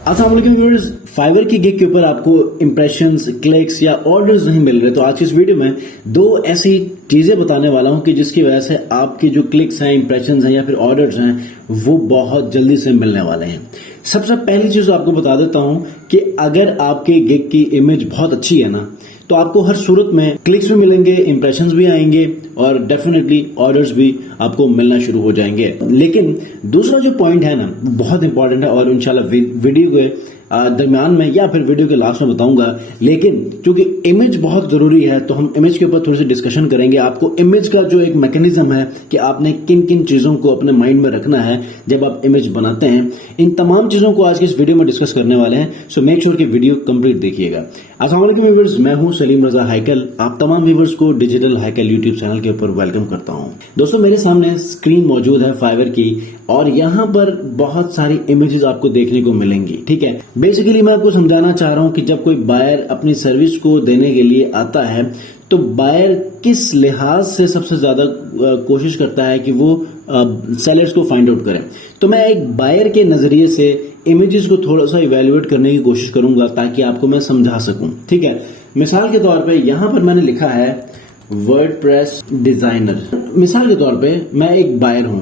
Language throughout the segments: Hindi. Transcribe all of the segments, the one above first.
अस्सलाम वालेकुम व्यूअर्स, फाइवर की गिग के ऊपर आपको इंप्रेशंस, क्लिक्स या ऑर्डर्स नहीं मिल रहे, तो आज की इस वीडियो में दो ऐसी चीजें बताने वाला हूं कि जिसकी वजह से आपके जो क्लिक्स हैं, इंप्रेशंस हैं या फिर ऑर्डर्स हैं वो बहुत जल्दी से मिलने वाले हैं। सबसे पहली चीज आपको बता देता हूं कि अगर आपके गिग की इमेज बहुत अच्छी है ना, तो आपको हर सूरत में क्लिक्स भी मिलेंगे, इंप्रेशंस भी आएंगे और डेफिनेटली ऑर्डर्स भी आपको मिलना शुरू हो जाएंगे। लेकिन दूसरा जो पॉइंट है ना, बहुत इंपॉर्टेंट है और इंशाल्लाह वीडियो के दरमियान में या फिर वीडियो के लास्ट में बताऊंगा। लेकिन क्योंकि इमेज बहुत जरूरी है तो हम इमेज के ऊपर थोड़ी सी डिस्कशन करेंगे। आपको इमेज का जो एक मैकेनिज्म है कि आपने किन किन चीजों को अपने माइंड में रखना है जब आप इमेज बनाते हैं, इन तमाम चीजों को आज की इस वीडियो में डिस्कस करने वाले हैं। सो मेक श्योर कि वीडियो कंप्लीट देखिएगा। अस्सलाम वालेकुम व्यूअर्स, मैं हूं सलीम रजा हैकल। आप तमाम व्यूअर्स को डिजिटल हैकल यूट्यूब चैनल के ऊपर वेलकम करता हूं। दोस्तों, मेरे सामने स्क्रीन मौजूद है फाइवर की और यहां पर बहुत सारी इमेजेस आपको देखने को मिलेंगी। ठीक है, बेसिकली मैं आपको समझाना चाह रहा हूं कि जब कोई बायर अपनी सर्विस को देने के लिए आता है तो बायर किस लिहाज से सबसे ज्यादा कोशिश करता है कि वो सेलर्स को फाइंड आउट करें। तो मैं एक बायर के नजरिए से इमेजेस को थोड़ा सा इवेल्युएट करने की कोशिश करूंगा ताकि आपको मैं समझा सकूं। ठीक है, मिसाल के तौर पे यहां पर मैंने लिखा है वर्डप्रेस डिजाइनर। मिसाल के तौर पे मैं एक बायर हूं।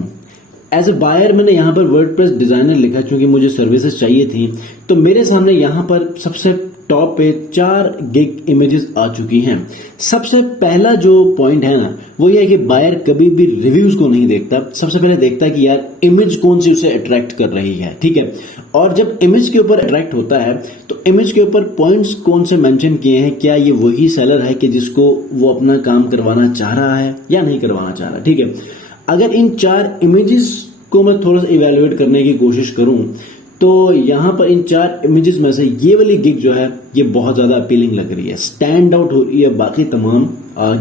एज ए बायर मैंने यहां पर वर्डप्रेस डिजाइनर लिखा क्योंकि मुझे सर्विसेज चाहिए थी। तो मेरे सामने यहां पर सबसे टॉप पे 4 गिग इमेजेस आ चुकी हैं। सबसे पहला जो पॉइंट है ना, वो ये है कि बायर कभी भी रिव्यूज को नहीं देखता। सबसे पहले देखता है कि यार इमेज कौन सी उसे अट्रैक्ट कर रही है। ठीक है, और जब इमेज के ऊपर अट्रैक्ट होता है तो इमेज के ऊपर पॉइंट्स कौन से मेंशन किए हैं, क्या ये वही सेलर है कि जिसको वो अपना काम करवाना चाह रहा है या नहीं करवाना चाह रहा। ठीक है, अगर इन 4 इमेजेस को मैं थोड़ा सा इवेल्युएट करने की कोशिश करूं तो यहां पर इन 4 इमेजेस में से ये वाली गिग जो है ये बहुत ज्यादा अपीलिंग लग रही है, स्टैंड आउट हो रही है बाकी तमाम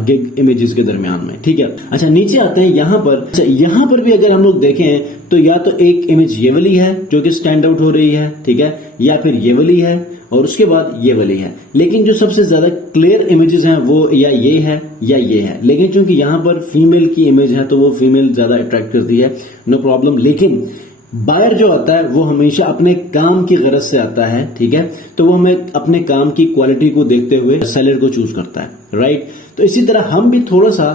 गिग इमेजेस के दरमियान में। ठीक है, अच्छा नीचे आते हैं यहां पर। अच्छा, यहां पर भी अगर हम लोग देखें तो या तो एक इमेज ये वाली है जो कि स्टैंड आउट हो रही है, ठीक है, या फिर ये वाली है और उसके बाद ये वाली है। लेकिन जो सबसे ज्यादा क्लियर इमेजेस हैं वो या ये है या ये है। लेकिन चूंकि यहां पर फीमेल की इमेज है तो वो फीमेल ज्यादा अट्रैक्ट करती है, नो प्रॉब्लम। लेकिन बायर जो आता है वो हमेशा अपने काम की गरज से आता है। ठीक है, तो वो हमें अपने काम की क्वालिटी को देखते हुए सेलर को चूज करता है, राइट। तो इसी तरह हम भी थोड़ा सा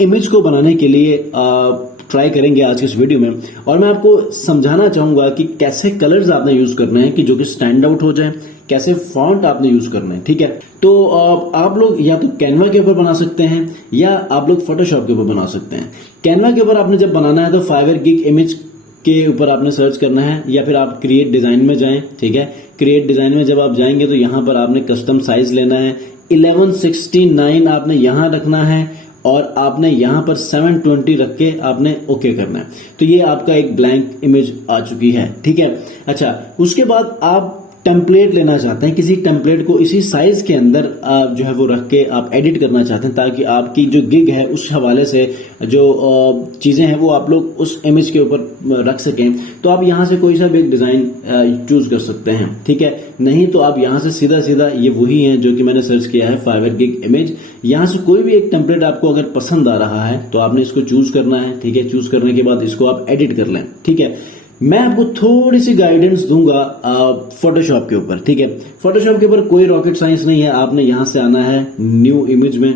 इमेज को बनाने के लिए ट्राई करेंगे आज के इस वीडियो में, और मैं आपको समझाना चाहूंगा कि कैसे कलर्स आपने यूज करने हैं कि जो कि स्टैंड आउट हो जाए, कैसे फॉन्ट आपने यूज करना है। ठीक है, तो आप लोग या तो कैनवा के ऊपर बना सकते हैं या आप लोग फोटोशॉप के ऊपर बना सकते हैं। कैनवा के ऊपर आपने जब बनाना है तो फाइवर गिग इमेज के ऊपर आपने सर्च करना है या फिर आप क्रिएट डिजाइन में जाएं। ठीक है, क्रिएट डिजाइन में जब आप जाएंगे तो यहां पर आपने कस्टम साइज लेना है, 1169 आपने यहां रखना है और आपने यहां पर 720 रख के आपने ओके करना है। तो ये आपका एक ब्लैंक इमेज आ चुकी है। ठीक है, अच्छा उसके बाद आप टेम्पलेट लेना चाहते हैं, किसी टेम्पलेट को इसी साइज के अंदर जो है वो रख के आप एडिट करना चाहते हैं ताकि आपकी जो गिग है उस हवाले से जो चीजें हैं वो आप लोग उस इमेज के ऊपर रख सकें। तो आप यहां से कोई सा भी एक डिजाइन चूज कर सकते हैं। ठीक है, नहीं तो आप यहां से सीधा सीधा ये वही है जो कि मैंने सर्च किया है, फाइवर गिग इमेज। यहां से कोई भी एक टेम्पलेट आपको अगर पसंद आ रहा है तो आपने इसको चूज करना है। ठीक है, चूज करने के बाद इसको आप एडिट कर लें। ठीक है, मैं आपको थोड़ी सी गाइडेंस दूंगा फोटोशॉप के ऊपर। ठीक है, फोटोशॉप के ऊपर कोई रॉकेट साइंस नहीं है। आपने यहां से आना है न्यू इमेज में,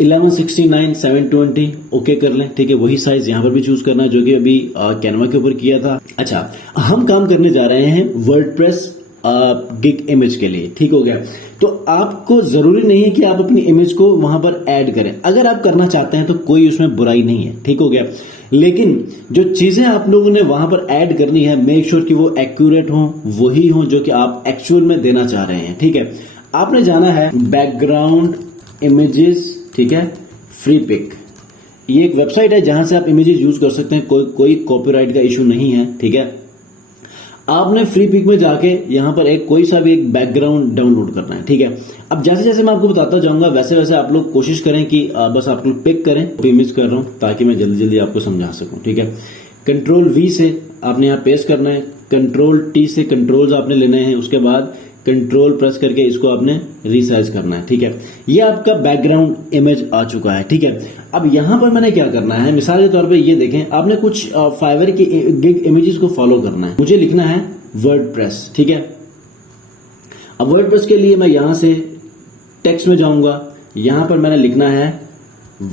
1169 720 ओके कर लें। ठीक है, वही साइज यहां पर भी चूज करना है जो कि अभी कैनवा के ऊपर किया था। अच्छा, हम काम करने जा रहे हैं वर्डप्रेस गिग इमेज के लिए। ठीक हो गया, तो आपको जरूरी नहीं है कि आप अपनी इमेज को वहां पर ऐड करें। अगर आप करना चाहते हैं तो कोई उसमें बुराई नहीं है। ठीक हो गया, लेकिन जो चीजें आप लोगों ने वहां पर ऐड करनी है, मेक श्योर कि वो एक्यूरेट हो, वही हो जो कि आप एक्चुअल में देना चाह रहे हैं। ठीक है, आपने जाना है बैकग्राउंड इमेजेस। ठीक है, फ्री पिक, ये एक वेबसाइट है जहां से आप इमेजेस यूज कर सकते हैं, कोई कॉपीराइट का इशू नहीं है। ठीक है, आपने फ्री पिक में जाके यहां पर एक कोई सा भी एक बैकग्राउंड डाउनलोड करना है। ठीक है, अब जैसे जैसे मैं आपको बताता जाऊंगा वैसे वैसे आप लोग कोशिश करें कि बस आप लोग पिक करें। इमेज कर रहा हूं ताकि मैं जल्दी जल्दी आपको समझा सकूं। ठीक है, कंट्रोल V से आपने यहां पेस्ट करना है, कंट्रोल T से कंट्रोल्स आपने लेने हैं, उसके बाद कंट्रोल प्रेस करके इसको आपने रीसाइज करना है। ठीक है, ये आपका बैकग्राउंड इमेज आ चुका है। ठीक है, अब यहां पर मैंने क्या करना है, मिसाल के तौर पे ये देखें, आपने कुछ फाइवर की गिग इमेजेस को फॉलो करना है। मुझे लिखना है वर्डप्रेस, ठीक है। अब वर्डप्रेस के लिए मैं यहां से टेक्स्ट में जाऊंगा, यहां पर मैंने लिखना है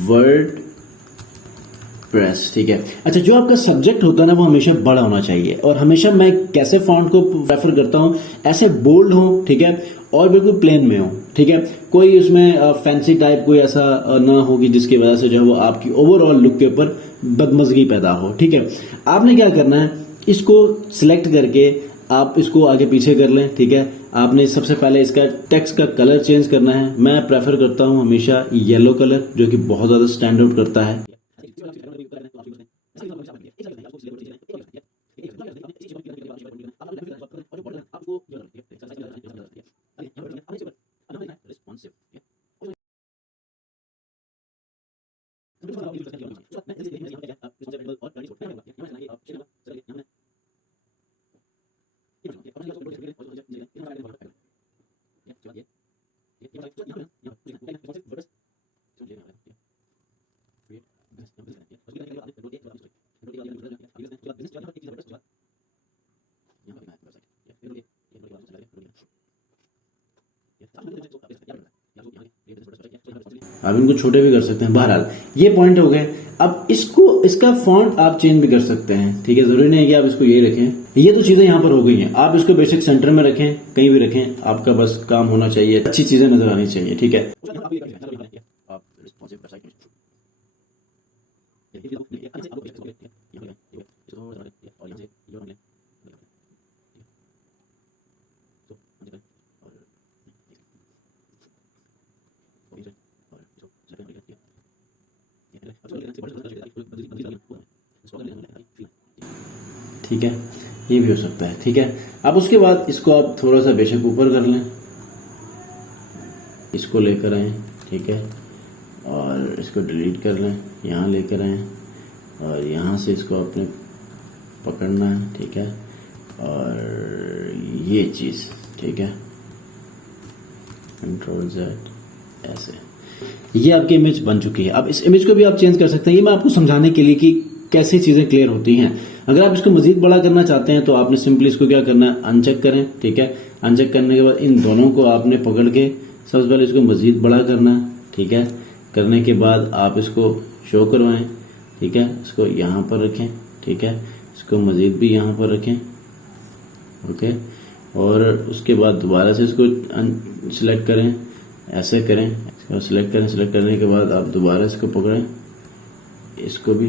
वर्ड प्रेस, ठीक है। अच्छा, जो आपका सब्जेक्ट होता है ना वो हमेशा बड़ा होना चाहिए, और हमेशा मैं कैसे फॉन्ट को प्रेफर करता हूं, ऐसे बोल्ड हो, ठीक है, और बिल्कुल प्लेन में हो, ठीक है। कोई उसमें फैंसी टाइप कोई ऐसा ना हो कि जिसकी वजह से जो है वो आपकी ओवरऑल लुक के ऊपर बदमजगी पैदा हो, ठीक है। आपने क्या करना है, इसको सिलेक्ट करके आप इसको आगे पीछे कर लें, ठीक है। आपने सबसे पहले इसका टेक्स्ट का कलर चेंज करना है। मैं प्रेफर करता हूं हमेशा येलो कलर, जो कि बहुत ज्यादा स्टैंड आउट करता है। आप इनको छोटे भी कर सकते हैं। बहरहाल ये पॉइंट हो गए। अब इसका फॉन्ट आप चेंज भी कर सकते हैं, ठीक है। जरूरी नहीं है कि आप इसको ये रखें। ये तो चीजें यहाँ पर हो गई हैं। आप इसको बेसिक सेंटर में रखें, कहीं भी रखें, आपका बस काम होना चाहिए, अच्छी चीजें नजर आनी चाहिए, ठीक है। ठीक है, ये भी हो सकता है, ठीक है। अब उसके बाद इसको आप थोड़ा सा बेशक ऊपर कर लें, इसको लेकर आए, ठीक है, और इसको डिलीट कर लें, यहाँ लेकर आए और यहाँ से इसको आपने पकड़ना है, ठीक है, और ये चीज़, ठीक है, कंट्रोल Z, ऐसे ये आपकी इमेज बन चुकी है। अब इस इमेज को भी आप चेंज कर सकते हैं। ये मैं आपको समझाने के लिए कि कैसी चीजें क्लियर होती हैं। अगर आप इसको मजीद बड़ा करना चाहते हैं तो आपने सिंपली इसको क्या करना है, अनचेक करें, ठीक है। अनचेक करने के बाद इन दोनों को आपने पकड़ के सबसे पहले इसको मजीद बड़ा करना है, ठीक है। करने के बाद आप इसको शो करवाएं, ठीक है, इसको यहाँ पर रखें, ठीक है, इसको मजीद भी यहाँ पर रखें, ओके, और उसके बाद दोबारा से इसको सिलेक्ट करें, ऐसे करें, इसको सिलेक्ट करें। सिलेक्ट करने के बाद आप दोबारा इसको पकड़ें, इसको भी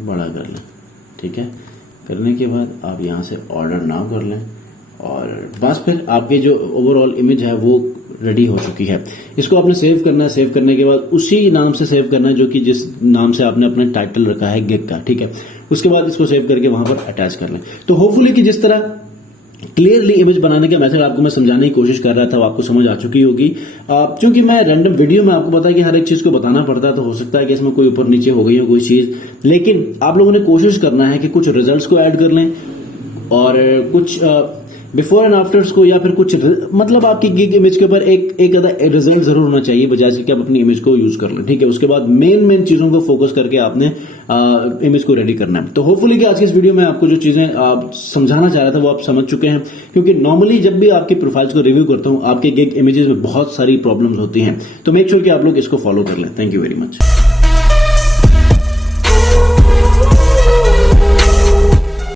बड़ा कर लें, ठीक है। करने के बाद आप यहाँ से ऑर्डर नाउ कर लें और बस फिर आपकी जो ओवरऑल इमेज है वो रेडी हो चुकी है। इसको आपने सेव करना है। सेव करने के बाद उसी नाम से सेव करना है जो कि जिस नाम से आपने अपना टाइटल रखा है गिग का, ठीक है। उसके बाद इसको सेव करके वहां पर अटैच कर लें। तो होपफुली कि जिस तरह क्लियरली इमेज बनाने का मेथड आपको मैं समझाने की कोशिश कर रहा था वो आपको समझ आ चुकी होगी। क्योंकि मैं रैंडम वीडियो में आपको पता है कि हर एक चीज को बताना पड़ता है, तो हो सकता है कि इसमें कोई ऊपर नीचे हो गई हो कोई चीज, लेकिन आप लोगों ने कोशिश करना है कि कुछ रिजल्ट्स को ऐड कर लें और कुछ बिफोर एंड आफ्टर्स को, या फिर कुछ मतलब आपकी गिग इमेज के ऊपर एक अदा रिजल्ट जरूर होना चाहिए, बजाय से कि आप अपनी इमेज को यूज कर लें, ठीक है। उसके बाद मेन चीजों को फोकस करके आपने इमेज को रेडी करना है। तो होपफुली कि आज की इस वीडियो में आपको जो चीजें आप समझाना चाह रहा था वो आप समझ चुके हैं, क्योंकि नॉर्मली जब भी आपकी प्रोफाइल्स को रिव्यू करता हूं आपके गिग इमेजेस में बहुत सारी प्रॉब्लम्स होती हैं। तो मेक श्योर कि आप लोग इसको फॉलो कर लें। Thank you very much.